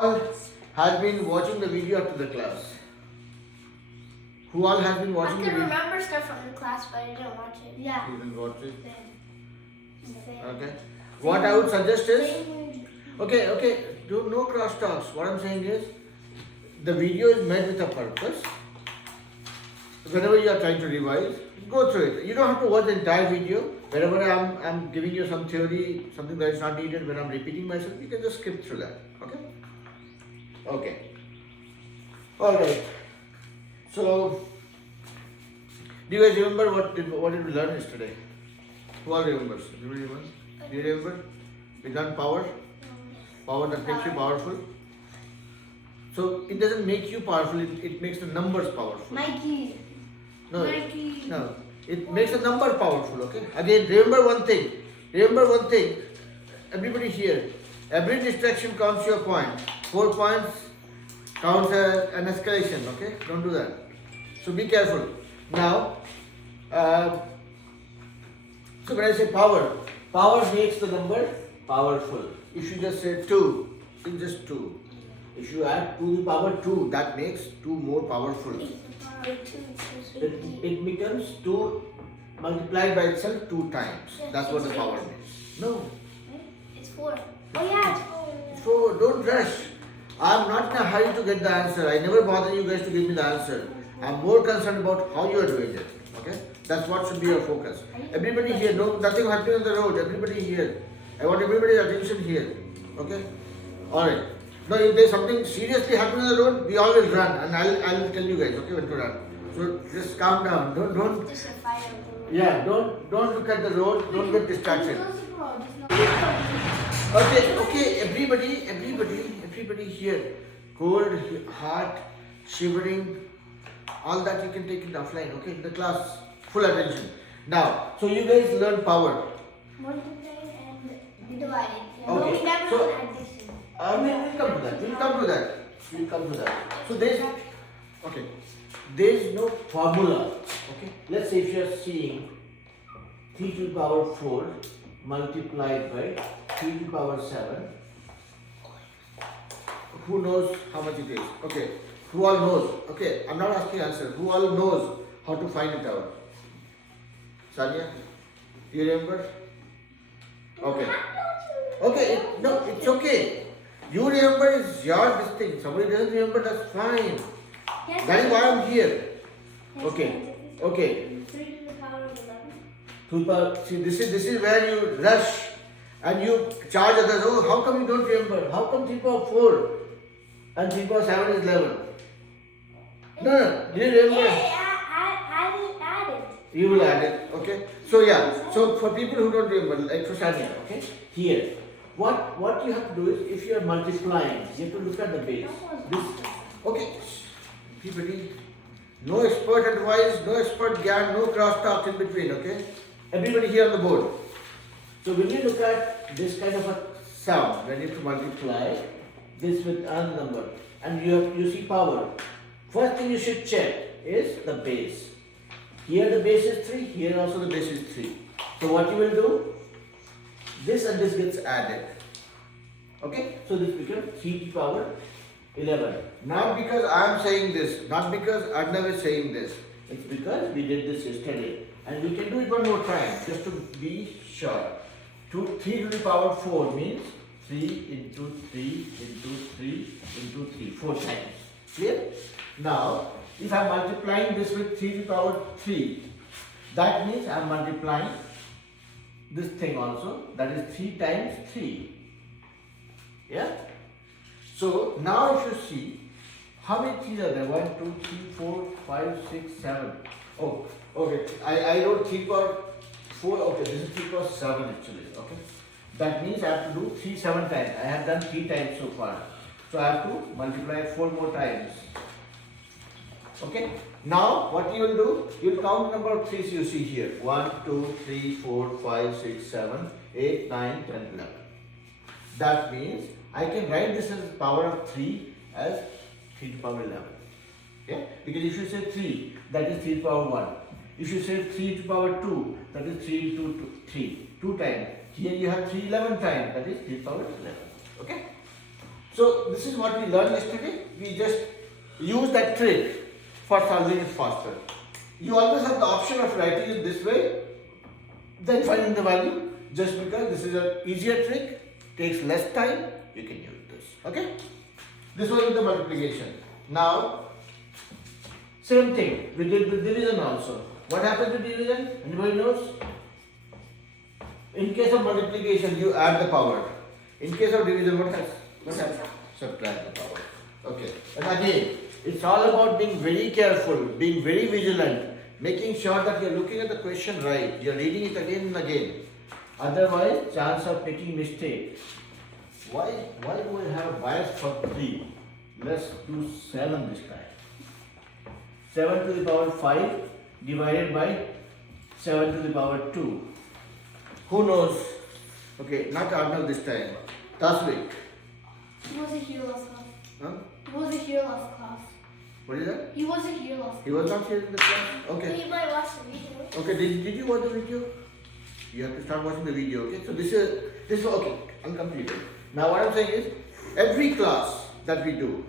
all has been watching the video up to the class? Who all has been I watching the can video? remember stuff from the class, but I didn't watch it. Yeah. You didn't watch it? Same. Okay. What I would suggest is, Same. okay, no cross talks. What I'm saying is, the video is made with a purpose. Whenever you are trying to revise, go through it. You don't have to watch the entire video. Whenever I'm giving you some theory, something that is not needed, when I'm repeating myself, you can just skip through that. Okay? Okay. Alright. So, do you guys remember what did we learn yesterday? Who all remembers? Everybody remembers? Do you remember? We learned power. Power that makes you powerful. So it doesn't make you powerful, it makes the numbers powerful. Mikey. No, Mikey. no. It makes the number powerful, okay? Again, remember one thing. Everybody here. Every distraction counts your point. 4 points counts as an escalation, okay? Don't do that. So be careful. Now, so when I say power makes the number powerful. If you just say 2, it's just 2. If you add 2 to the power 2, that makes 2 more powerful. It becomes 2 multiplied by itself 2 times. That's what the power means. No. It's 4. Oh yeah, it's 4. So don't rush. I'm not in a hurry to get the answer. I never bother you guys to give me the answer. I'm more concerned about how you are doing it. Okay? That's what should be your focus. Everybody here, no, nothing happening on the road. Everybody here. I want everybody's attention here. Okay? Alright. Now if there's something seriously happening on the road, we all will run and I'll tell you guys, okay, when to run. So just calm down. Don't Just a fire. yeah, don't look at the road, don't get distracted. Okay, everybody here. Cold, heart, shivering, all that you can take it offline, okay? In the class, full attention. Now, so you guys learn power. Multiplying and dividing. Okay, No, we never so- learned addition. We'll come to that. So there's no formula, okay? Let's say if you are seeing 3 to the power 4 multiplied by 3 to the power 7. Who knows how much it is? Okay. Who all knows? Okay, I'm not asking answer. Who all knows how to find it out? Sanya? You remember? Okay. Okay, no, it's okay. You remember is your this thing. Somebody doesn't remember, that's fine. Yes, That is why I'm here. yes, Okay. yes. Okay. 3 to the power of 11. See, this is where you rush and you charge others. Oh, how come you don't remember? How come 3 power 4 and 3 power 7 is 11? No, do you remember? I will add it. You will add it, okay? So yeah, so for people who don't remember, like for Sanya, okay? Here, what you have to do is, if you are multiplying, you have to look at the base. This, okay, everybody, no expert advice, no expert gyan, no crosstalk in between, okay? Everybody here on the board. So when you look at this kind of a sum, when you have to multiply this with another number, and you see power, first thing you should check is the base. Here the base is 3, here also the base is 3. So what you will do, this and this gets added. Okay, so this becomes 3 to the power 11. Not because I am saying this, not because Arnav is saying this, it's because we did this yesterday. And we can do it one more time, just to be sure. 3 to the power 4 means 3 into 3 into 3 into 3, 4 times. Clear? Now, if I am multiplying this with 3 to the power 3, that means I am multiplying this thing also, that is 3 times 3. Yeah? So, now if you see, how many 3s are there? 1, 2, 3, 4, 5, 6, 7. Oh, okay. I wrote 3 power 4. Okay, this is 3 power 7 actually. Okay. That means I have to do 3 7 times. I have done 3 times so far. So I have to multiply 4 more times. Okay. Now what you will do? You will count the number of 3's you see here. 1, 2, 3, 4, 5, 6, 7, 8, 9, 10, 11. That means I can write this as power of 3 as 3 to the power 11. Okay? Because if you say 3, that is 3 to the power 1. If you say 3 to the power 2, that is 3 into 3, 2 times. Here you have 3 11 times, that is 3 to the power 11. Okay? So this is what we learned yesterday. We just use that trick for solving it faster. You always have the option of writing it this way, then finding the value. Just because this is an easier trick, takes less time, you can use this. Okay? This was the multiplication. Now, same thing we did with division also. What happens with division? Anybody knows? In case of multiplication, you add the power. In case of division, what happens? Subtract the power. Okay. And again, it's all about being very careful, being very vigilant, making sure that you're looking at the question right. You're reading it again and again. Otherwise, chance of making mistake. Why do I have a bias for 3? Let's do 7 this time. 7 to the power 5 divided by 7 to the power 2. Who knows? Okay, not Arnold this time. Tasvik. He wasn't here last class. Huh? He wasn't here last class. What is that? He wasn't here last He was not here in the class? Okay. You might watch the video. Okay, did you watch the video? You have to start watching the video, okay? So this is okay, uncompleted. Now what I'm saying is, every class that we do,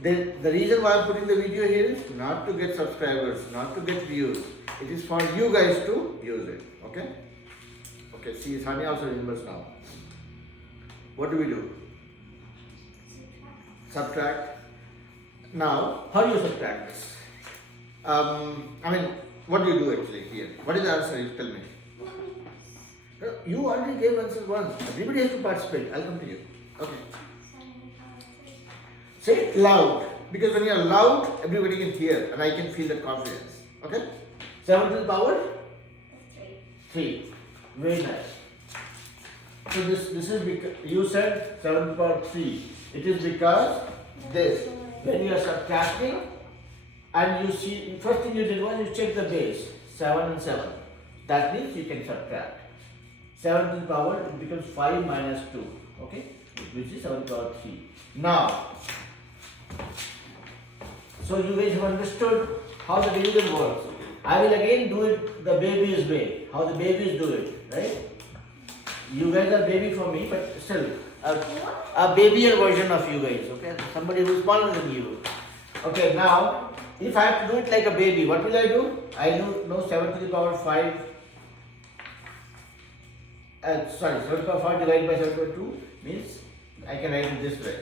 the reason why I'm putting the video here is not to get subscribers, not to get views. It is for you guys to use it, okay? Okay, see, Sanya also remembers now. What do we do? Subtract. Now, how do you subtract this? What do you do actually here? What is the answer? You tell me. You already gave answers once. Everybody has to participate. I'll come to you. Okay. Say it loud. Because when you are loud, everybody can hear and I can feel the confidence. Okay? 7 to the power? 3. Very nice. So this is because you said 7 to the power 3. It is because this. When you are subtracting and you see, first thing you did was you check the base. 7 and 7. That means you can subtract. 7 to the power, it becomes 5 minus 2, okay, which is 7 to the power 3. Now, so you guys have understood how the division works. I will again do it the baby's way, how the babies do it, right? You guys are baby for me, but still, a babyer version of you guys, okay? Somebody who is smaller than you. Okay, now, if I have to do it like a baby, what will I do? I know 7 to the power 5. 7 to the power 5 divided by 7 to the power 2 means I can write it this way.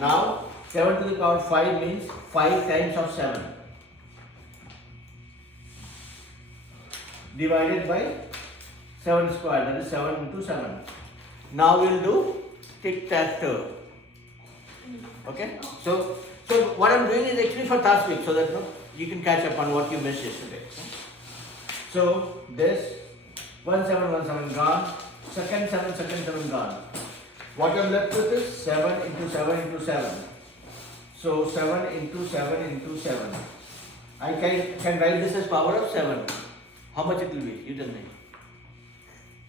Now 7 to the power 5 means 5 times of 7 divided by 7 square, that is 7 into 7. Now we will do tic-tac-toe. Okay? So what I am doing is actually for task week so that you can catch up on what you missed yesterday. So this 1 7 1 7 gone. Second 7 gone. What I'm left with is 7 into 7 into 7. So 7 into 7 into 7. I can write this as power of 7. How much it will be? You tell me.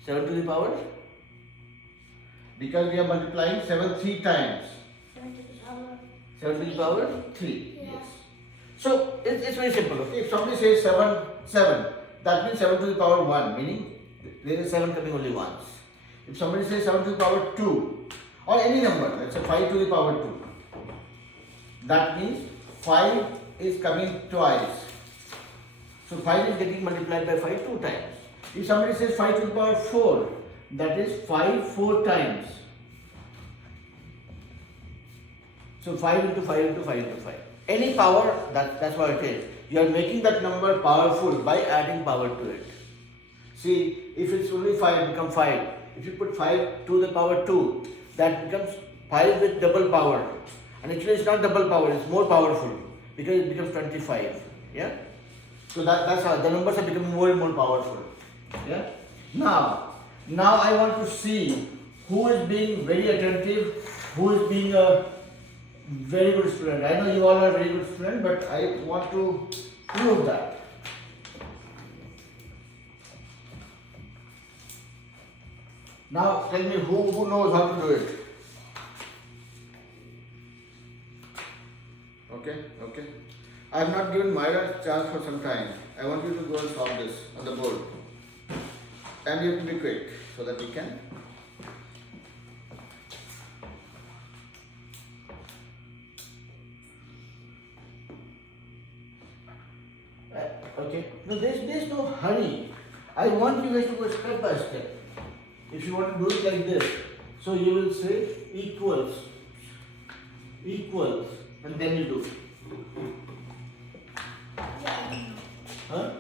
7 to the power? Because we are multiplying 7 3 times. 7 to the power 3. Yeah. Yes. So it's very simple. Okay? If somebody says 7, that means 7 to the power 1, meaning there is 7 coming only once. If somebody says 7 to the power 2 or any number, let's say 5 to the power 2, that means 5 is coming twice. So 5 is getting multiplied by 5 2 times. If somebody says 5 to the power 4, that is 5 4 times. So 5 into 5 into 5 into 5. Any power, that's what it is. You are making that number powerful by adding power to it. See, if it's only 5, it becomes 5. If you put 5 to the power 2, that becomes 5 with double power. And actually it's not double power, it's more powerful because it becomes 25. Yeah? So that's how the numbers are becoming more and more powerful. Yeah? Now I want to see who is being very attentive, who is being a very good student. I know you all are very good students, but I want to prove that. Now tell me who knows how to do it. Okay. I have not given Myra a chance for some time. I want you to go and solve this on the board. And you have to be quick so that we can. Okay. No, there's no hurry. I want you guys to go step by step. If you want to do it like this, so you will say equals, equals, and then you do. Huh?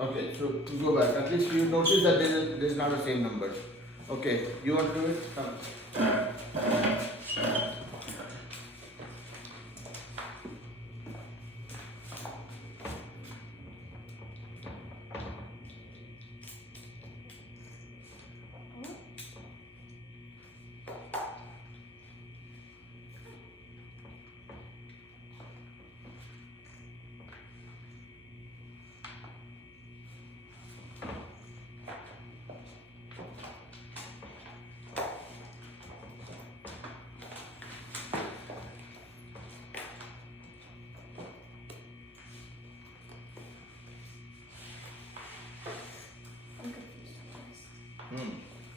Okay, so to go back, at least you notice that there is not the same number. Okay, you want to do it? Come.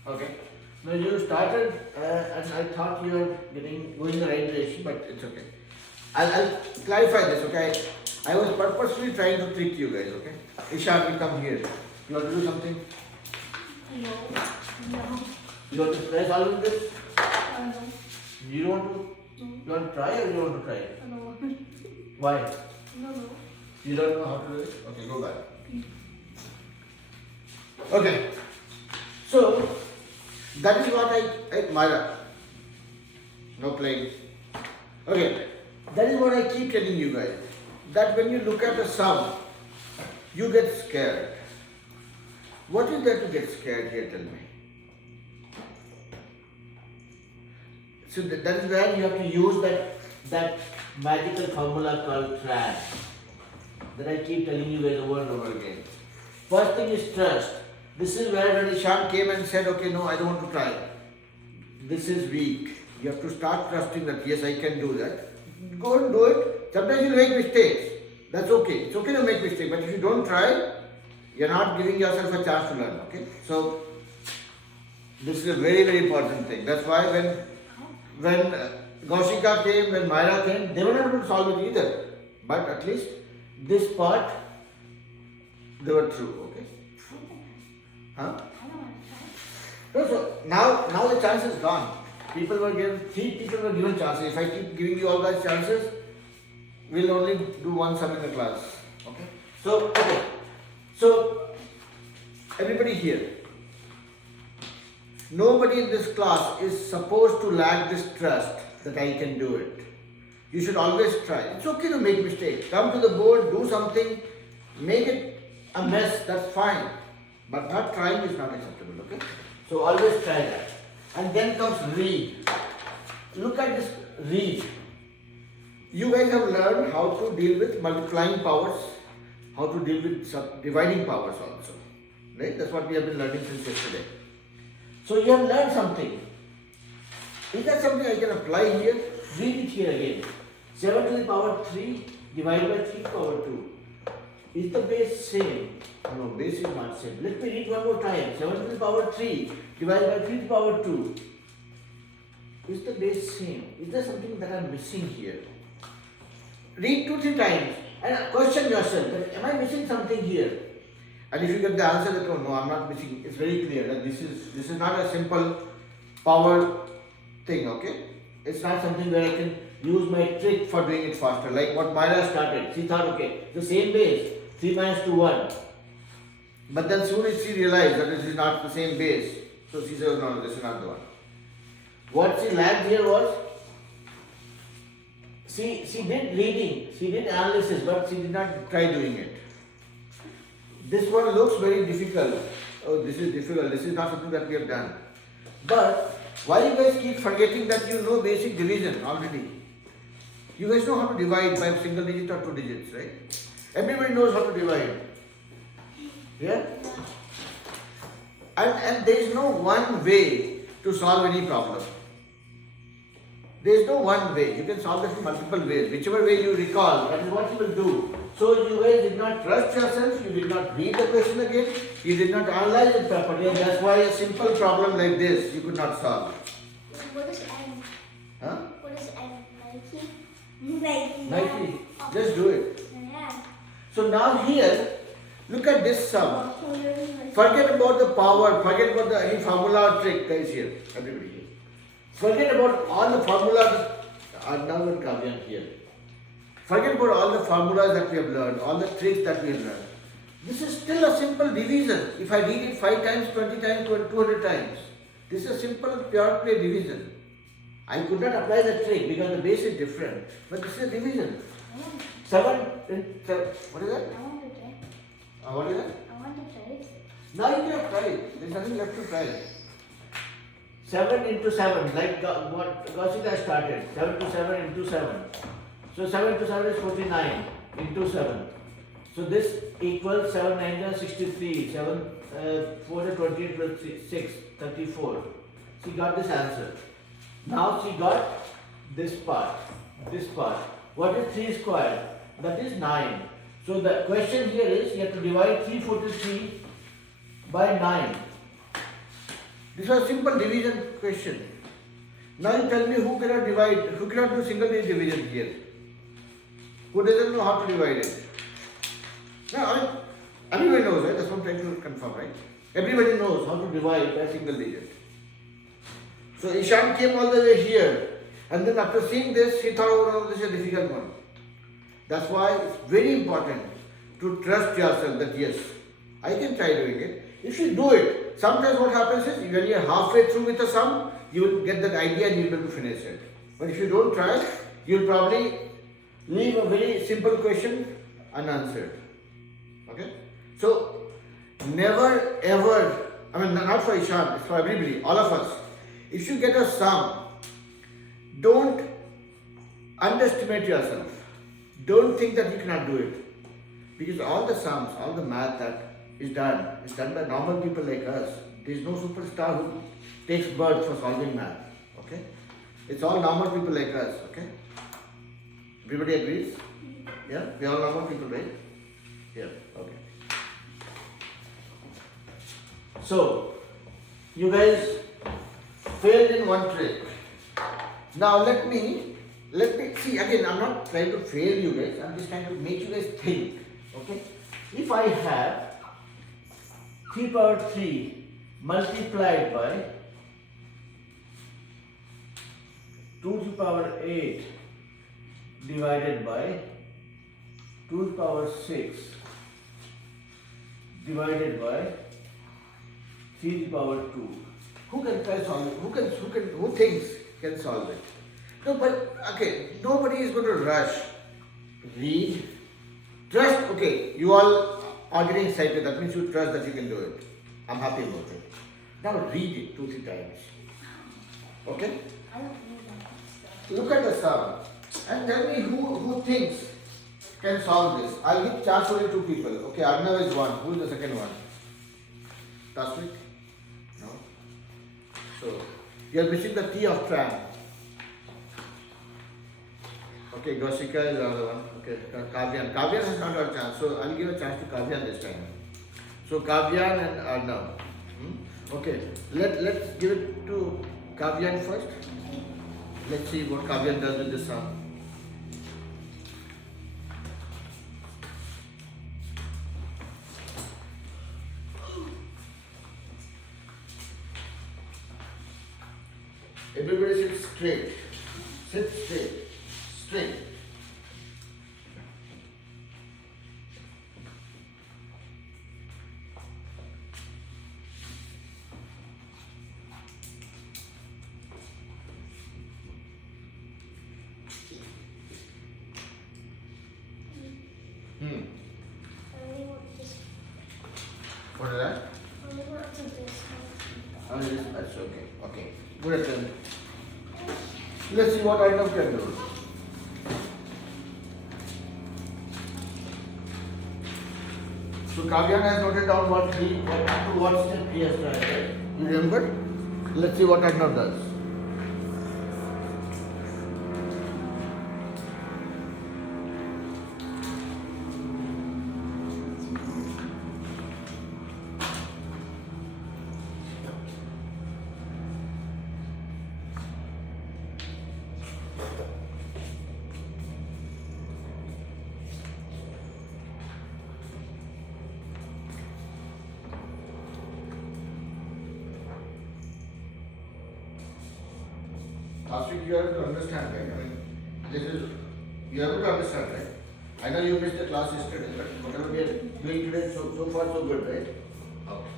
Okay. Now you started, and I thought you were going the right direction, but it's okay. I'll clarify this, okay? I was purposely trying to trick you guys, okay? Ishan, you come here. You want to do something? No. You want to try solving this? No. You don't want to? No. You want to try or you want to try? No. Why? No. You don't know how to do it? Okay, go back. Okay. So, that is what I admire. No playing. Okay. That is what I keep telling you guys. That when you look at a sum, you get scared. What is there to get scared here, tell me? So that is where you have to use that magical formula called TRAD that I keep telling you guys over and over again. First thing is trust. This is where when Ishan came and said, okay, no, I don't want to try. This is weak. You have to start trusting that, yes, I can do that. Go and do it. Sometimes you'll make mistakes. That's okay. It's okay to make mistakes. But if you don't try, you're not giving yourself a chance to learn. Okay? So, this is a very, very important thing. That's why when Gaushika came, when Myra came, they were not able to solve it either. But at least this part, they were true. Okay? Huh? No, so now the chance is gone. Three people were given chances. If I keep giving you all those chances, we'll only do one sum in the class. Okay. So everybody here, nobody in this class is supposed to lack this trust that I can do it. You should always try. It's okay to make mistakes. Come to the board, do something, make it a mess, that's fine. But not trying is not acceptable, okay? So always try that. And then comes read. Look at this read. You guys have learned how to deal with multiplying powers, how to deal with dividing powers also. Right? That's what we have been learning since yesterday. So you have learned something. Is that something I can apply here? Read it here again. 7 to the power 3 divided by 3 to the power 2. Is the base same? No, base is not same. Let me read one more time. 7 to the power 3 divided by 3 to the power 2. Is the base same? Is there something that I am missing here? Read 2-3 times and question yourself, that am I missing something here? And if you get the answer that, oh no, I'm not missing, it's very clear that this is not a simple power thing, okay? It's not something where I can use my trick for doing it faster, like what Myra started. She thought, okay, the same base, 3 minus 2, 1. But then soon as she realized that this is not the same base, so she said, oh, no, this is not the one. What she lacked here was, she did reading, she did analysis, but she did not try doing it. This one looks very difficult. Oh, this is difficult. This is not something that we have done. But why you guys keep forgetting that you know basic division already? You guys know how to divide by single digit or 2 digits, right? Everybody knows how to divide. Yeah? And there is no one way to solve any problem. There is no one way. You can solve it in multiple ways. Whichever way you recall, that is what you will do. So you guys did not trust yourself, you did not read the question again, you did not analyze it properly, and that's why a simple problem like this you could not solve. What is N? Huh? What is N? Nike? Nike. Just do it. Yeah. So now here, look at this sum. Oh, you're in my- Forget about the power, forget about the any formula or trick, guys here, everybody here. Forget about all the formulas, now and Kavyan here. Forget about all the formulas that we have learned, all the tricks that we have learned. This is still a simple division. If I read it 5 times, 20 times, 200 times, this is a simple pure play division. I could not apply the trick because the base is different, but this is a division. I want- 7, what is that? I want to try. What is that? I want to try it. Now you can try it. There's nothing left to try. 7 into 7, like what Gausika started. 7 to 7 into 7. So 7 to 7 is 49 into 7. So this equals 7 9 63. 7 4 20 plus 6 34. She got this answer. Now she got this part. This part. What is 3 squared? That is 9. So the question here is you have to divide 343 by 9. This was a simple division question. Now you tell me who cannot divide, who cannot do single digit division here? Who doesn't know how to divide it? No, I mean, everybody knows, right? That's what I'm trying to confirm, right? Everybody knows how to divide by single digit. So Ishan came all the way here, and then after seeing this, he thought, oh no, this is a difficult one. That's why it's very important to trust yourself that yes, I can try doing it. If you do it, sometimes what happens is when you're halfway through with a sum, you will get that idea and you'll be able to finish it. But if you don't try, you'll probably leave a very simple question unanswered. Okay? So, never ever, I mean, not for Ishan, it's for everybody, all of us. If you get a sum, don't underestimate yourself. Don't think that you cannot do it. Because all the sums, all the math that is done by normal people like us. There is no superstar who takes birth for solving math. Okay? It's all normal people like us. Okay? Everybody agrees? Yeah? We are all normal people, right? Yeah. Okay. So, you guys failed in one trick. Now let me see again. I'm not trying to fail you guys. I'm just trying to make you guys think. Okay? If I have 3 power 3 multiplied by 2 to the power 8 divided by 2 to the power 6 divided by 3 to the power 2. Who can try solve it? Who thinks can solve it? No, but okay, nobody is going to rush. Read. Trust, okay, you all are getting excited, that means you trust that you can do it. I'm happy about it. Now read it 2-3 times. Okay? I don't need that. Look at the sum and tell me who thinks can solve this. I'll give chance only 2 people. Okay, Arnav is one. Who is the second one? Tasvik? No. So, you are missing the T of Tran. Okay, Gausika is another one. Okay, Kavyan. Kavyan has not got a chance, so I'll give a chance to Kavyan this time. So Kavyan and Arnav. Okay, let's give it to Kavyan first. Let's see what Kavyan does with this sum. Everybody sit straight. Sit straight. Straight. I only want this. What is that? I only want to this one. Oh, yes, that's okay. Okay. Good attempt. Let's see what Arnav can do. So Kavyan has noted down what step he has tried, right? You remember? Let's see what Arnav does. last week you have to understand, right? I mean, this is, you have to understand, right? I know you missed the class yesterday, but whatever we are doing today, so far so good, right? Okay.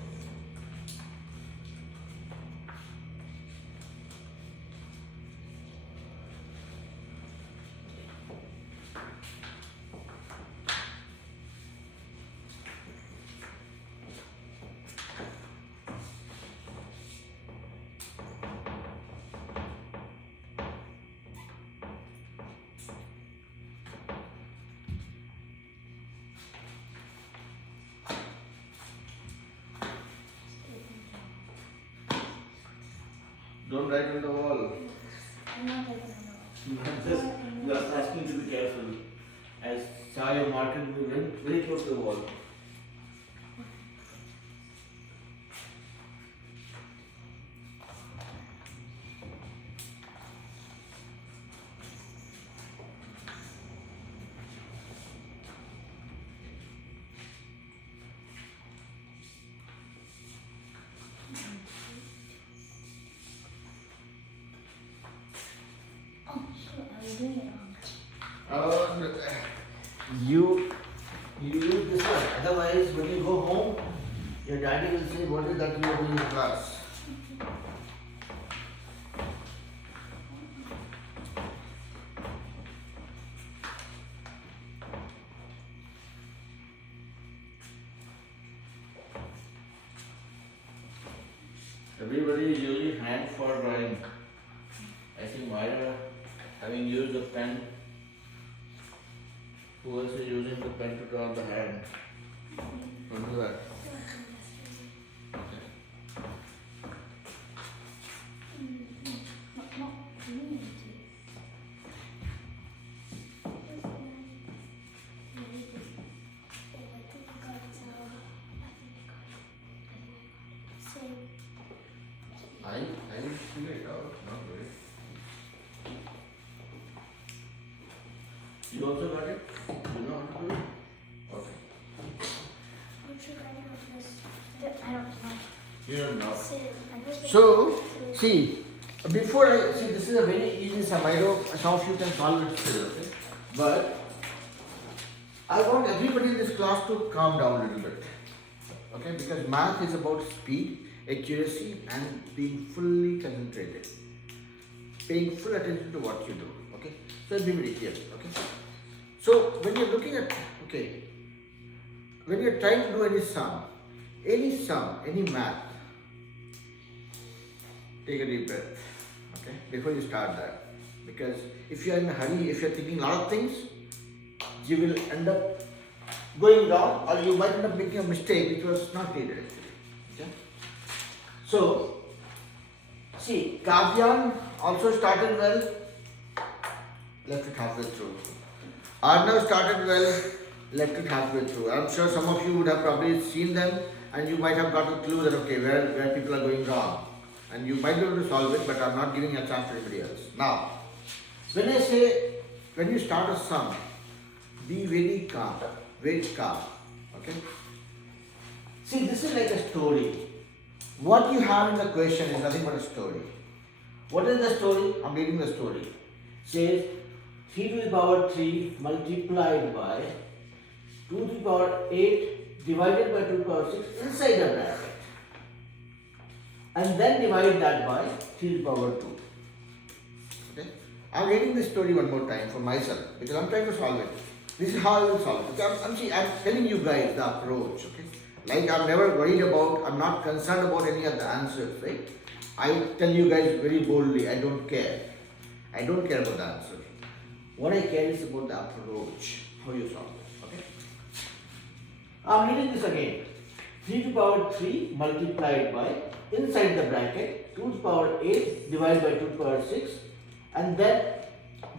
Don't write on the wall. I'm not like that. Just, you are asking to be careful. As saw your marker moving very close to the wall. Oh, shoot, I was doing it wrong. You use this one. Otherwise, when you go home, your daddy will say, "What is that you are doing in class?" Everybody is using hand for drawing. I think Myra, having used the pen, who else is using the pen to draw the hand? Don't do that. Okay. No, you need to. I figure it out, not really. You also got it? You know how to do it? Okay. I don't know. You don't know. So, So, see, before I see, this is a very easy sum. I know some of you can solve it still, okay? But I want everybody in this class to calm down a little bit, okay? Because math is about speed, accuracy, and being fully concentrated, paying full attention to what you do, okay? So be very clear, okay? So when you're looking at, okay, when you're trying to do any sum, any math, take a deep breath, okay, before you start that. Because if you're in a hurry, if you're thinking a lot of things, you will end up going wrong, or you might end up making a mistake which was not needed actually. Okay? So, see, Kavyan also started well, left it halfway through. Arnav started well, left it halfway through. I'm sure some of you would have probably seen them and you might have got a clue that okay, where people are going wrong. And you might be able to solve it, but I'm not giving a chance to anybody else. Now, when I say, when you start a sum, be very calm, okay? See, this is like a story. What you have in the question is nothing but a story. What is the story? I'm reading the story. Says 3 to the power 3 multiplied by 2 to the power 8 divided by 2 to the power 6 inside a bracket. And then divide that by 3 to the power 2. Okay? I'm reading this story one more time for myself because I'm trying to solve it. This is how I will solve it. Okay? I'm telling you guys the approach. Okay? Like I'm never worried about, I'm not concerned about any of the answers, right? I tell you guys very boldly, I don't care. I don't care about the answer. What I care is about the approach, how you solve it. Okay? I'm reading this again. 3 to the power 3 multiplied by, inside the bracket, 2 to the power 8 divided by 2 to the power 6 and then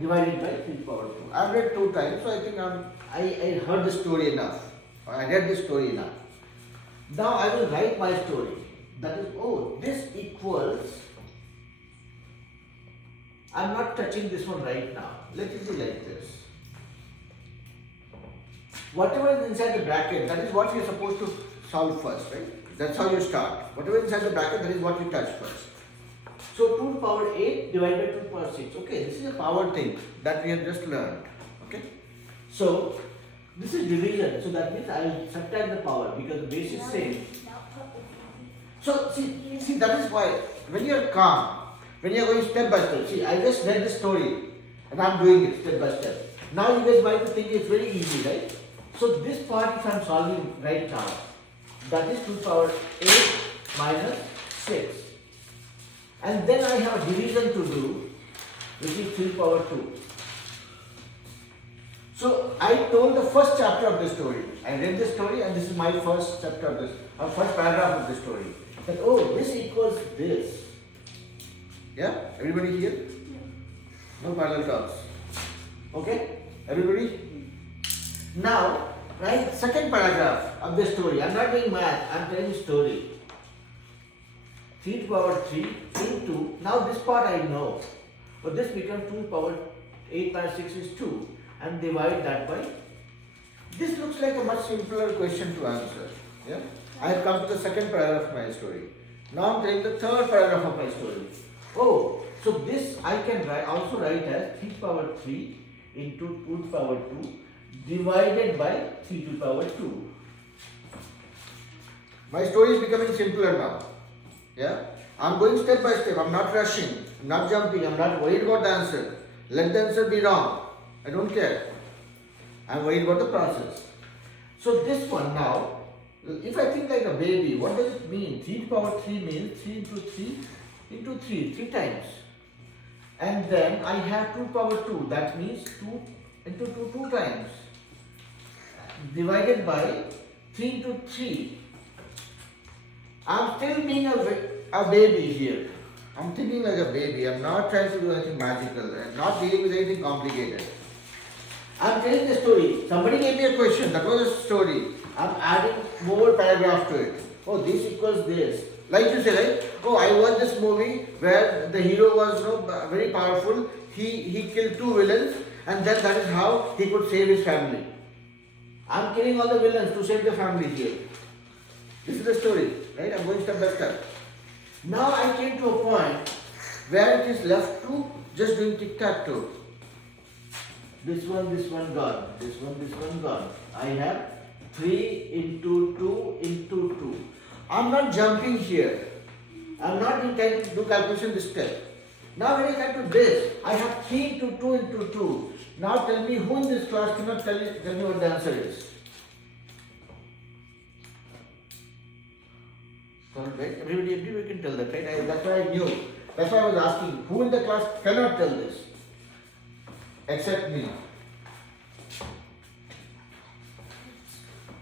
divided by 3 to the power 2. I've read 2 times, so I think I heard the story enough. I read the story enough. Now I will write my story. That is, oh, this equals, I'm not touching this one right now. Let it be like this. Whatever is inside the bracket, that is what you're supposed to solve first, right? That's how you start. Whatever is inside the bracket, that is what you touch first. So 2 to the power 8 divided by 2 to the power 6. Okay, this is a power thing that we have just learned. Okay. So this is division. So that means I will subtract the power because the base is same. So see that is why when you are calm, when you are going step by step. See, I just read the story and I am doing it step by step. Now you guys might think it's very easy, right? So this part if I am solving right now, that is 2 to the power 8 minus 6. And then I have a division to do, which is 3 to the power 2. So I told the first chapter of the story. I read the story and this is my first chapter of this, or first paragraph of the story. That this equals this. Yeah? Everybody here? No parallel talks. Okay? Everybody? Now, write second paragraph of the story. I'm not doing math, I'm telling you story. 3 to the power 3 into, now this part I know. But this becomes 2 to the power 8 minus 6 is 2. And divide that by. This looks like a much simpler question to answer. Yeah? I have come to the second paragraph of my story. Now I'm telling the third paragraph of my story. So this I can also write as 3 to the power 3 into 2 to the power 2 divided by 3 to the power 2. My story is becoming simpler now. Yeah? I'm going step by step. I'm not rushing. I'm not jumping. I'm not worried about the answer. Let the answer be wrong. I don't care. I'm worried about the process. So this one now, if I think like a baby, what does it mean? 3 to the power 3 means 3 into 3 into 3 times. And then I have 2 to the power 2, that means 2 into 2 times. Divided by 3 into 3. I'm still being a baby here. I'm thinking like a baby. I'm not trying to do anything magical. I'm not dealing with anything complicated. I'm telling the story. Somebody gave me a question. That was a story. I'm adding more paragraph to it. This equals this. Like you say, right? I watched this movie where the hero was very powerful. He killed 2 villains and then that is how he could save his family. I'm killing all the villains to save the family here. This is the story, right? I'm going step by step. Now I came to a point where it is left to just doing tic-tac-toe. This one gone. This one gone. I have 3 into 2 into 2. I'm not jumping here. I'm not trying to do calculation this step. Now when I come to this, I have 3 into 2 into 2. Now tell me who in this class cannot tell me what the answer is. Right? Everybody can tell that, right? That's why I knew. That's why I was asking, who in the class cannot tell this? Except me.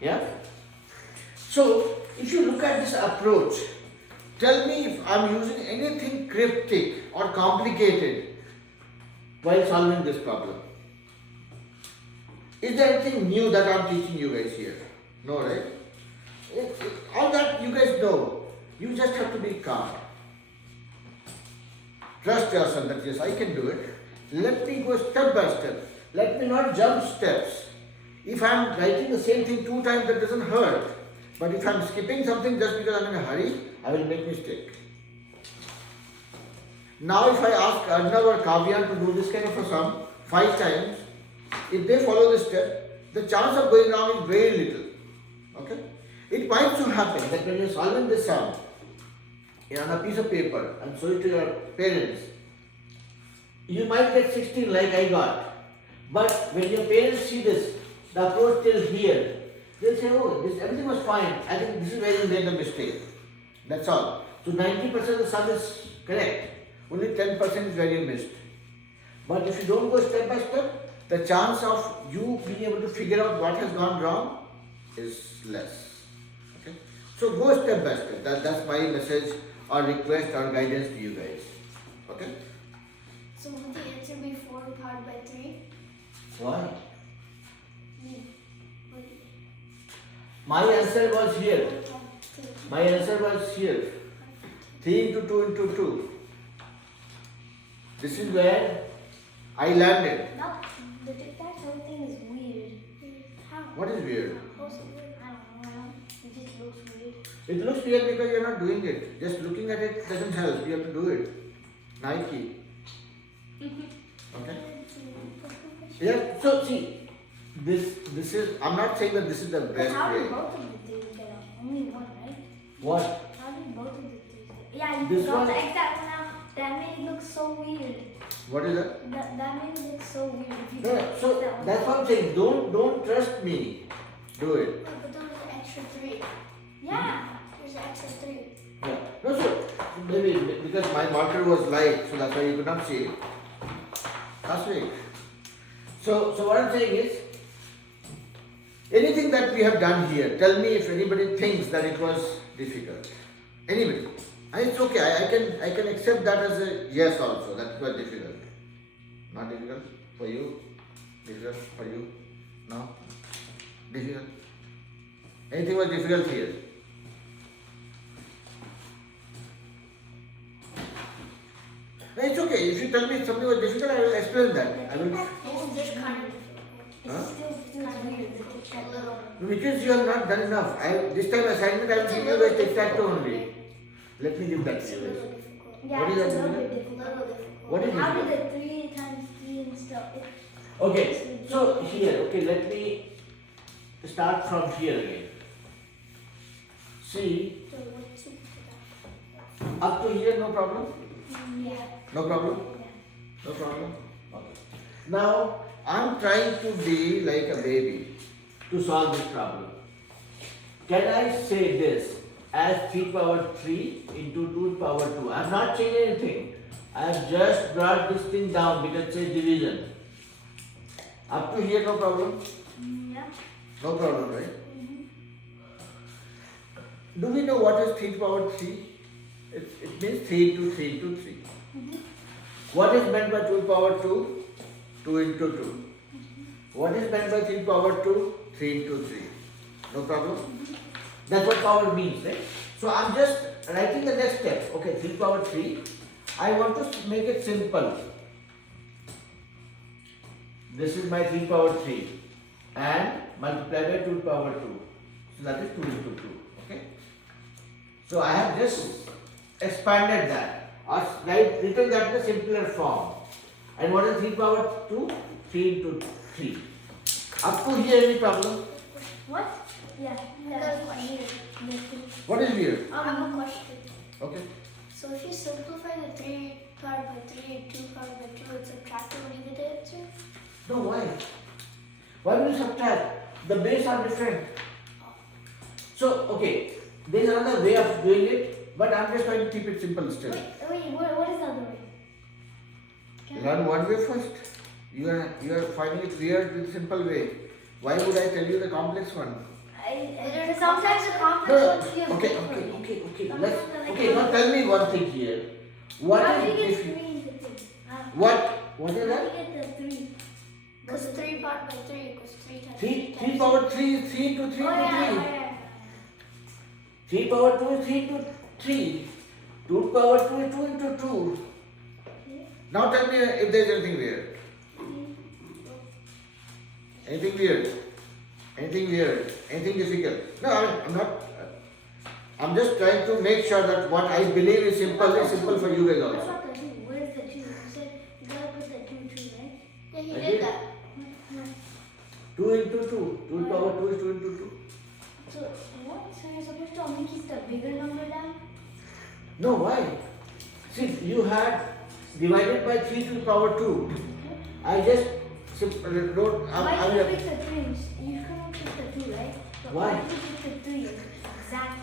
Yeah? So, if you look at this approach, tell me if I'm using anything cryptic or complicated while solving this problem. Is there anything new that I'm teaching you guys here? No, right? All that you guys know. You just have to be calm. Trust yourself that yes, I can do it. Let me go step by step. Let me not jump steps. If I am writing the same thing 2 times, that doesn't hurt. But if I am skipping something just because I am in a hurry, I will make mistake. Now if I ask Arnav or Kavyan to do this kind of a sum 5 times, if they follow this step, the chance of going wrong is very little. Okay? It might so happen that when you are solving this sum on a piece of paper and show it to your parents, you might get 16 like I got. But when your parents see this, the approach till here, they'll say, everything was fine. I think this is where you made the mistake. That's all. So 90% of the sum is correct. Only 10% is where you missed. But if you don't go step by step, the chance of you being able to figure out what has gone wrong is less. Okay? So go step by step. That's my message or request or guidance to you guys. Okay? So would the answer be 4 powered by 3? Why? Would My answer was here. My answer was here. 3 into 2 into 2. This is where I landed. No, the tic-tac-toe thing is weird. How? What is weird? Also weird. I don't know. It just looks weird. It looks weird because you're not doing it. Just looking at it doesn't help. You have to do it. Nike. Okay? Yeah, so see, this is, I'm not saying that this is the But best how way. did both of the threes get out? Only one, right? What? How did both of the threes get out? Yeah, you This got one- the exact one out. That made it look so weird. What is that? That made it look so weird. If you No, took so that one that's out. what I'm saying. Don't trust me. Do it. But there was an extra 3. Yeah. There's an extra 3. Yeah. No, so maybe because my marker was light, so that's why you could not see it. Last week. So what I'm saying is, anything that we have done here, tell me if anybody thinks that it was difficult. Anybody? It's okay. I can accept that as a yes also. That it was difficult. Not difficult for you. Difficult for you. No. Difficult. Anything was difficult here. No, it's okay. If you tell me something was difficult, I will explain that. I will. It's just kind of difficult. It Huh? still feels weird. to take that A little. Because you have not done enough. This time assignment I will give you the tic-tac-toe only. Let me give that It's to a you. little difficult. Yeah, What is it's a that little mean? bit A difficult. little difficult. What is How it? did the 3 times 3 and stuff? Okay, so here, okay, let me start from here again. See, So what's it? up to here, no problem? Yeah. No problem? Yeah. No problem? Okay. Now, I'm trying to be like a baby to solve this problem. Can I say this as 3 power 3 into 2 power 2? I'm not changing anything. I have just brought this thing down because it says division. Up to here, no problem? Yeah. No problem, right? Do we know what is 3 power 3? It means 3 into 3 into 3. What is meant by 2 power 2? 2 into 2. What is meant by 3 power 2? 3 into 3. No problem? That's what power means, right? So I'm just writing the next step. Okay, 3 power 3. I want to make it simple. This is my 3 power 3 and multiplied by 2 power 2. So that is 2 into 2. Okay? So I have just expanded that or written that in a simpler form. And what is 3 power 2? 3 into 3. Up to here, any problem? What? Yeah. That's weird. What is weird? I have a question. Okay. So if you simplify the 3 powered by 3 and 2 powered by 2 and subtract it, will you get the answer? No, why? Why will you subtract? The base are different. So, okay, there is another way of doing it, but I'm just trying to keep it simple still. Wait, what is the other way? Learn one way first. You are finding it weird with simple way. Why would I tell you the complex one? Sometimes the No, complex no. ones feel Okay. Now tell me one thing here. What How do is you get if 3 into 3? what is How do that? you get the 3? Because 3 powered by 3 equals 3 times 3 power 3 is 3 into 3 Oh, into 3. yeah. 3 power 2 is 3 into 3. 2 power 2 is 2 into 2. Now tell me if there is anything weird. Anything weird? Anything weird? Anything difficult? No, I'm not. I'm just trying to make sure that what I believe is simple for you guys What also. about the 2? Where is the 2? You said you gotta put the 2 too, right? Yeah, he I did did. that. 2 into 2. 2 power 2 is 2 into 2. So what? So you're supposed to only keep the bigger number down? No, why? See, you had divided by 3 to the power 2. I just wrote. Why did you pick the 3? You couldn't pick the 2, right? But Why? did you pick the 3? Exactly.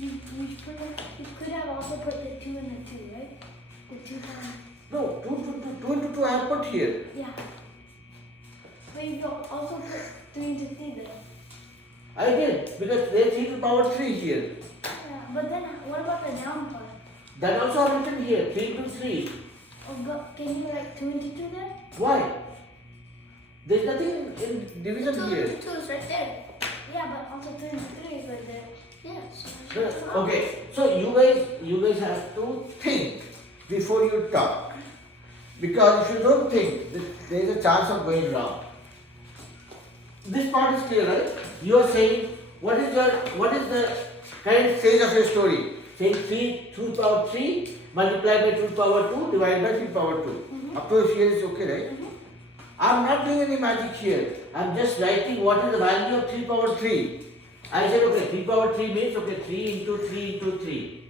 You could have also put the 2 and the 2, right? The 2 times. No, 2 into 2 I have put here. Yeah. But you also put 3 into 3 there. I did because there is 3 to the power 3 here. Yeah. But then what about the down part? That also I have written here 3 into 3. Oh, but can you write 2 into 2 there? Why? There is nothing in division 2 here. into 2 is right there. Yeah, but also 3 into 3 is right there. Yes. Okay, so you guys have to think before you talk. Because if you don't think, there is a chance of going wrong. This part is clear, right? You are saying what is the current stage of your story. saying 3 to the power 3 multiplied by 2 to the power 2 divided by 3 to the power 2. Up to here is okay, right? I'm not doing any magic here. I'm just writing what is the value of 3 to the power 3. I said, okay, 3 to the power 3 means, okay, 3 into 3 into 3.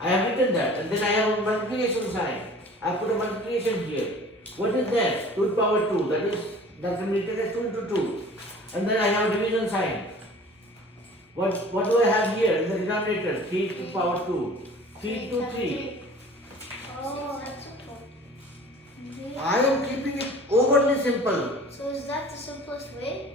I have written that, and then I have a multiplication sign. I put a multiplication here. What is that? 2 to the power 2. That's written as 2 into 2. And then I have a division sign. What do I have here in the denominator? 3 to the power 2. 3 into 3. Oh, that's simple. I am keeping it overly simple. So is that the simplest way?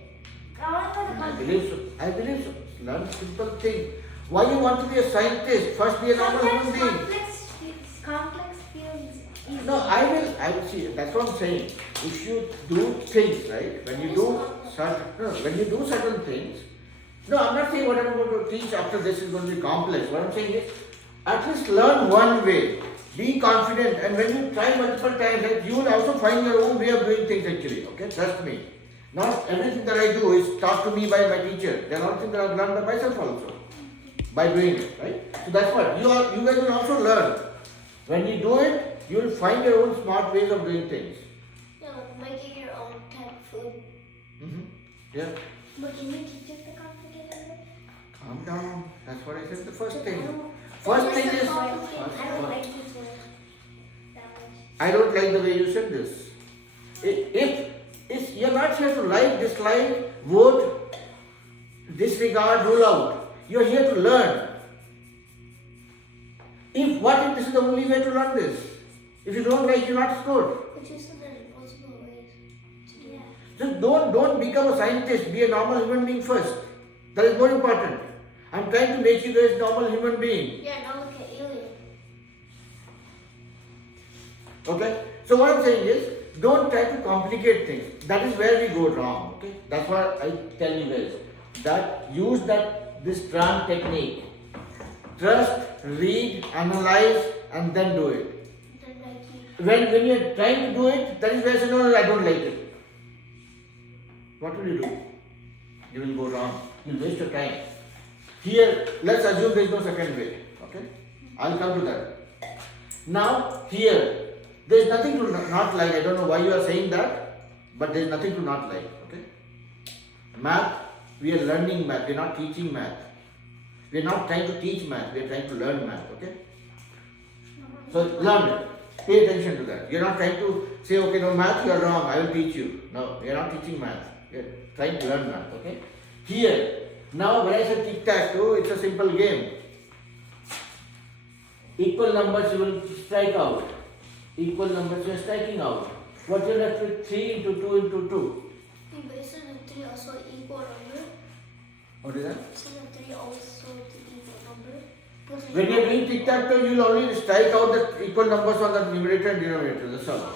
I believe so. I believe so. Learn simple thing. Why you want to be a scientist? First be a normal human being. Complex feels easy. No, I will see. That's what I'm saying. If you do things, right? When you do certain things. No, I'm not saying what I'm going to teach after this is going to be complex. What I'm saying is, at least learn one way. Be confident, and when you try multiple times, right, you will also find your own way of doing things actually. Okay, trust me. Not everything that I do is taught to me by my teacher. There are a lot of things that I've learned by myself also. By doing it, right? So that's what you guys will also learn. When you do it, you will find your own smart ways of doing things. Yeah, like making your own type of food. Yeah. But can you teach us the complicated bit? Calm down. That's what I said. The first I thing. don't- First What's thing the is. complicated? I don't like teaching that much. I don't like the way you said this. If you're not here to like, dislike, vote, disregard, rule out. You're here to learn. If this is the only way to learn this? If you don't like, you're not good. But you said there's multiple ways to do it. Just don't become a scientist. Be a normal human being first. That is more important. I'm trying to make you guys normal human being. Yeah, now look at Alien. Okay? So what I'm saying is, don't try to complicate things. That is where we go wrong. Okay? That's what I tell you guys. That use this STRANG technique. Trust, read, analyze, and then do it. Then like When you're trying to do it, that is where you say, no, I don't like it. What will you do? You will go wrong. You'll waste your time. Here, let's assume there is no second way. Okay? I'll come to that. Now, here, there is nothing to not like. I don't know why you are saying that, but there is nothing to not like. Okay? Math, we are learning math. We are not teaching math. We are not trying to teach math. We are trying to learn math. Okay? So, learn it. Pay attention to that. You are not trying to say, okay, no, math, you are wrong. I will teach you. No, we are not teaching math. We are trying to learn math. Okay? Here, now when I say tic-tac-toe, it's a simple game. Equal numbers you will strike out. Equal numbers you are striking out. What you are left with? 3 into 2 into 2. Yeah, but isn't 3 also equal number? What is that? Isn't 3 also the equal number? Because When you are doing tic-tac-toe, you will only strike out the equal numbers on the numerator and denominator. That's all.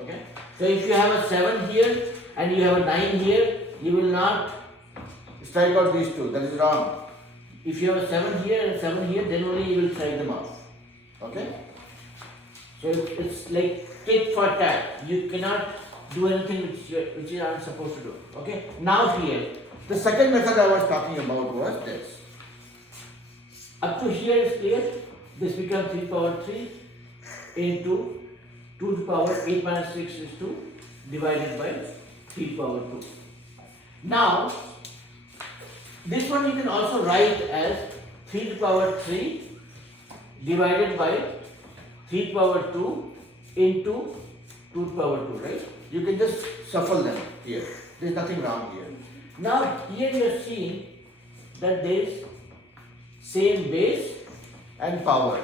Okay? So if you have a 7 here and you have a 9 here, you will not strike out these two. That is wrong. If you have a 7 here and 7 here, then only you will strike them off. Okay? So it's like tit for tat. You cannot do anything which you aren't supposed to do. Okay? Now here, the second method I was talking about was this. Up to here is clear. This becomes 3 power 3 into 2 to the power 8 minus 6 is 2 divided by 3 power 2. Now, this one you can also write as 3 to the power 3 divided by 3 to the power 2 into 2 to the power 2, right? You can just shuffle them here. There is nothing wrong here. Now, here you are seeing that there is same base and power.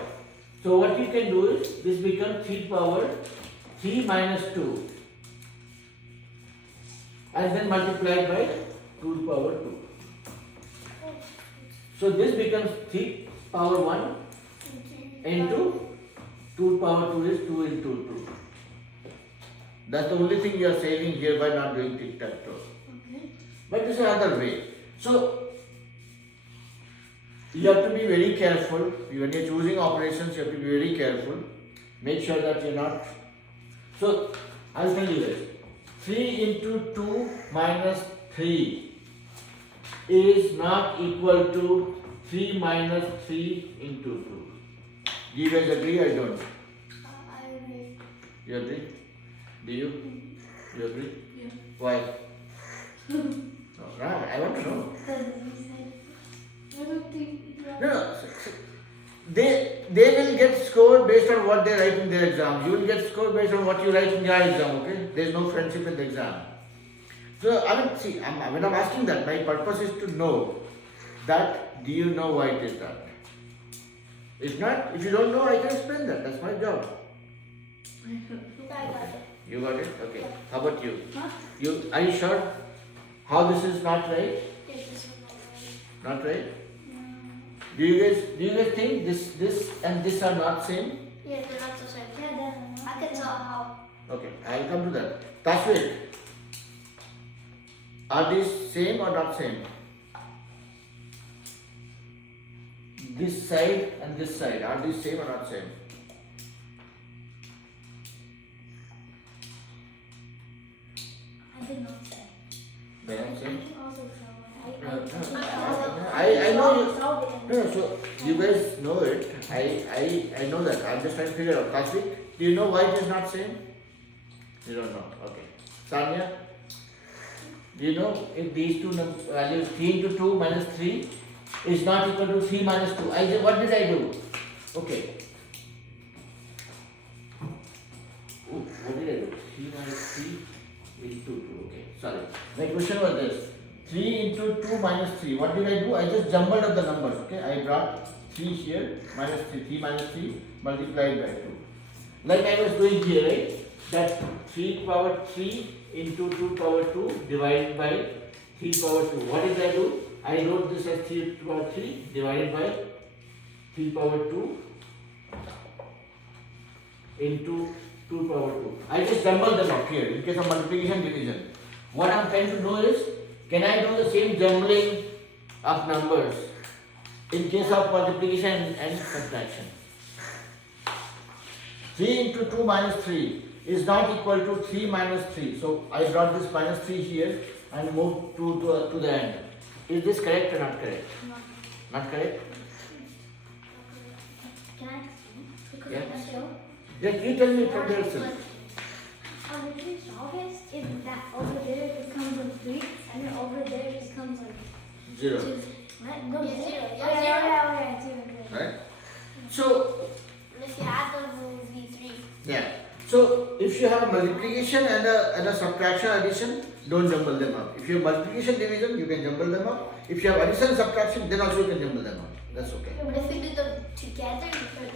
So, what you can do is this becomes 3 to the power 3 minus 2 and then multiplied by 2 to the power 2. So this becomes 3 power 1 into 2 to the power 2 is 2 into 2. That's the only thing you are saving here by not doing tic-tac-toe. Okay. But this is another way. So you have to be very careful. When you are choosing operations, you have to be very careful. Make sure that you are not. So I'll tell you this. 3 into 2 minus 3 is not equal to 3 minus 3 into 2. Do you guys agree or don't? I agree. You agree? Do you? You agree? Yeah. Why? No, I want to know. I don't think No, they will get score based on what they write in their exam. You will get score based on what you write in your exam, okay? There is no friendship in the exam. So, I mean, see, when I'm asking that, my purpose is to know that, do you know why it is that? If not, if you don't know, I can explain that. That's my job. I got it. You got it? Okay. How about you? Huh? Are you sure how this is not right? Yes, this one Not right? Do you guys think this and this are not same? Yeah, they're not the same. Yeah, then I can tell how. Okay, I'll come to that. Tashvik, are these same or not same? This side and this side, are these same or not same? I did not say. They are same? Also I know you. No, so you guys know it. I know that. I'm just trying to figure out. Tashvik, do you know why it is not same? You don't know. Okay. Sanya, do you know if these two values 3 into 2 minus 3 is not equal to 3 minus 2? What did I do? Okay. Oh, what did I do? 3 minus 3 into 2. Okay, sorry. My question was this. 3 into 2 minus 3. What did I do? I just jumbled up the numbers. Okay, I brought 3 here, minus 3. 3 minus 3 multiplied by 2. Like I was doing here, right? That 3 power 3 into 2 power 2 divided by 3 power 2. What did I do? I wrote this as 3 power 3 divided by 3 power 2 into 2 power 2. I just jumbled them up here in case of multiplication division. What I am trying to know is, can I do the same jumbling of numbers in case of multiplication and subtraction? 3 into 2 minus 3 is not equal to 3 minus 3. So I brought this minus 3 here and moved to the end. Is this correct or not correct? No. Not correct? Can I explain? Because Yeah. of the show. Yes, you tell me from yourself. If we solve it, if that over there becomes a 3, and then over there becomes like 0. 2. Right? No, Yeah, 0. Oh, Yeah, yeah, 0. Right? So, If you add them, it will be 3. yeah. So, if you have a multiplication and a subtraction addition, don't jumble them up. If you have multiplication division, you can jumble them up. If you have addition and subtraction, then also you can jumble them up. That's okay. But if you do them together, you can.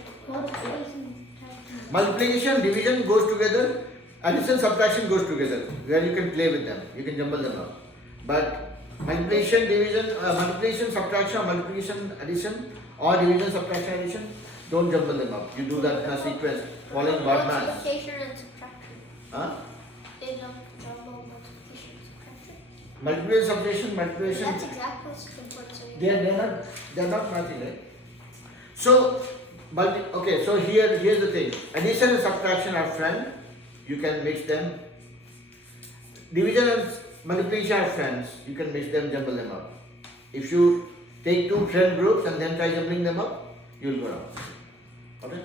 Multiplication, division goes together, addition, subtraction goes together, where you can play with them, you can jumble them up. But multiplication, division, multiplication, subtraction, multiplication, addition, or division, subtraction, addition, don't jumble them up. You do that in a sequence, following God math. Multiplication and subtraction. Huh? They don't jumble multiplication and subtraction. Multiplication, subtraction, multiplication. That's exactly what's important. They're not nothing, right? So, okay, so here's the thing. Addition and subtraction are friends. You can mix them. Division and multiplication are friends. You can mix them, jumble them up. If you take two friend groups and then try jumbling them up, you will go wrong. Okay?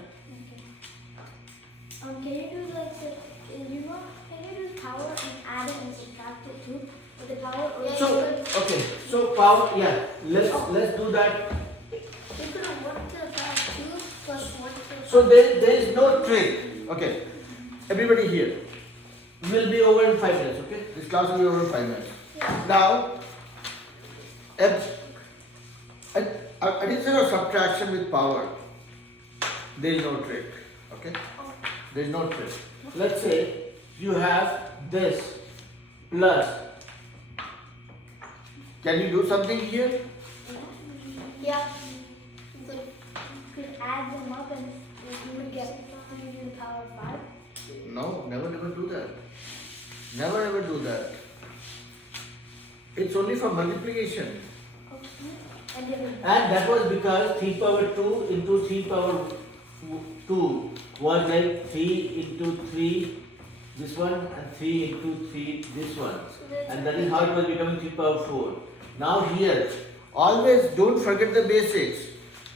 Can you do like the, can you do power and add it and subtract it too? With the power or Yeah. So, okay, so power, yeah, let's do that. You could have worked to the 2 plus 1 plus So there is no trick. Okay, everybody here. Will be over in 5 minutes, okay? This class will be over in 5 minutes. Now, addition or subtraction with power, there is no trick, okay? There is no trick. Let's say you have this plus. Can you do something here? Yeah. you could add them up and you would get 100 to the power of 5? No, never do that. Never ever do that. It's only for multiplication. And then And that was because 3 power 2 into 3 power 2 was like 3 into 3 this one and 3 into 3 this one. And that is how it was becoming 3 power 4. Now here, Always don't forget the basics.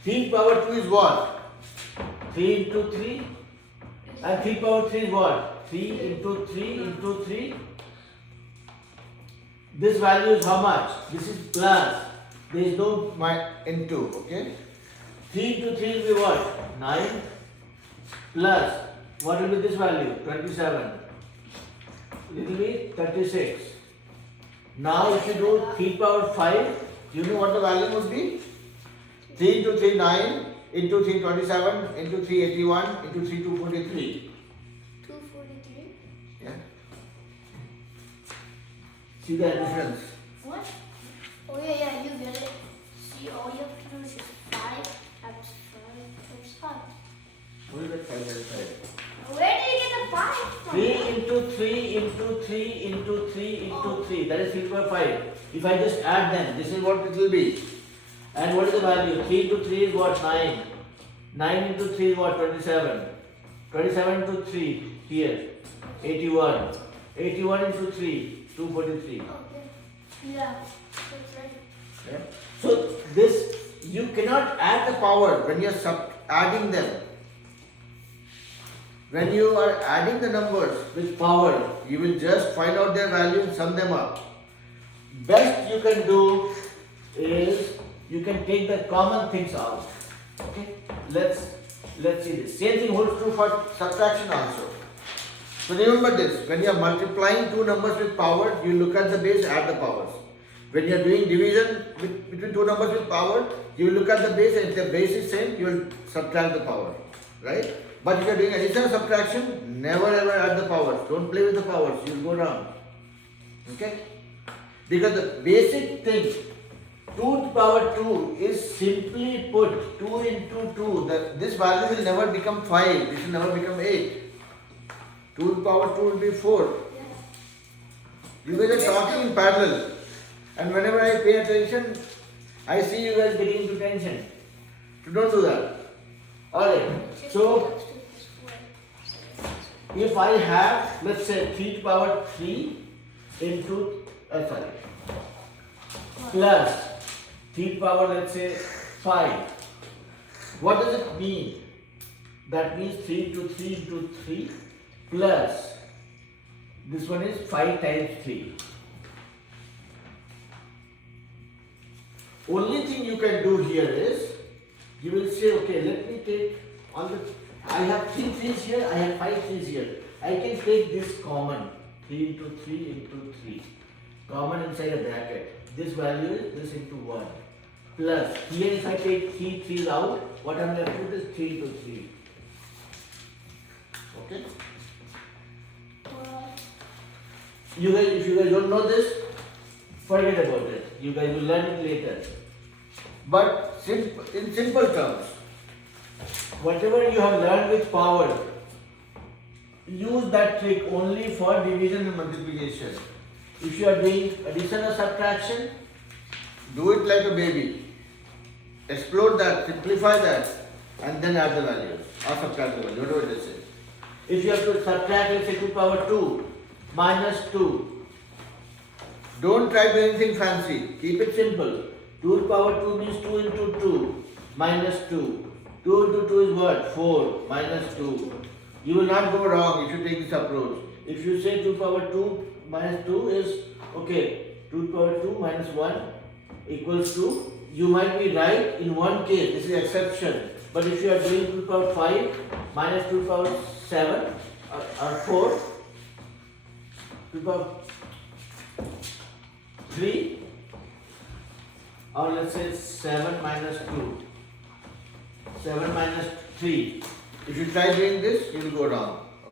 3 power 2 is what? 3 into 3. And 3 power 3 is what? 3 into 3 into 3. This value is how much? This is plus. There is no into, okay? 3 into 3 will be what? 9 plus. What will be this value? 27. It will be 36. Now if you do 3 power 5, you know what the value would be? 3 into 3, 9, into 3, 27, into 3, 81, into 3, 243. 243. Yeah? See the difference? What? Oh yeah, you get it. See, all you have to do is just 5 times 5 times 5. What is that 5 times 5? Where did you get the 5 from? 3 into 3 into 3 into 3 into 3. That is 3 power 5. If I just add them, this is what it will be. And what is the value? 3 into 3 is what? 9. 9 into 3 is what? 27. 27 into 3 here. 81. 81 into 3. 243. Okay. Yeah, that's right. Okay. So this, you cannot add the power when you are adding them. When you are adding the numbers with power, you will just find out their value and sum them up. Best you can do is you can take the common things out. Okay? Let's see this. Same thing holds true for subtraction also. So remember this, when you are multiplying two numbers with power, you look at the base, add the powers. When you are doing division between two numbers with power, you look at the base, and if the base is same, you will subtract the power. Right? But if you are doing addition or subtraction, never ever add the powers. Don't play with the powers, you will go wrong. Okay? Because the basic thing, 2 to the power 2 is simply put 2 into 2. This value will never become 5, this will never become 8. 2 to the power 2 will be 4. You guys are talking in parallel. And whenever I pay attention, I see you guys getting into tension. So don't do that. Alright, so if I have, let's say 3 to the power 3 into, plus 3 to the power, let's say 5. What does it mean? That means 3 to 3 into 3 plus, this one is 5 times 3. Only thing you can do here is, you will say, okay, let me take all the, I have 3 3's here, I have 5 3's here. I can take this common, 3 into 3 into 3. Common inside a bracket. This value is this into 1. Plus, here if I take 3 3's out, what I am left with is 3 into 3. Okay? You guys, if you guys don't know this, forget about it. You guys will learn it later. But in simple terms, whatever you have learned with power, use that trick only for division and multiplication. If you are doing addition or subtraction, do it like a baby. Explode that, simplify that, and then add the values or subtract the value, whatever it is. If you have to subtract, let's say 2 power 2 minus 2, don't try to do anything fancy. Keep it simple. 2 power 2 means 2 into 2 minus 2. 2 into 2 is what? 4 minus 2. You will not go wrong if you take this approach. If you say 2 power 2 minus 2 is, okay, 2 power 2 minus 1 equals 2. You might be right in one case, this is exception. But if you are doing 2 power 5 minus 2 power 7 or 4, 2 power 3, or let's say 7 minus 2, 7 minus 3. If you try doing this, you will go wrong.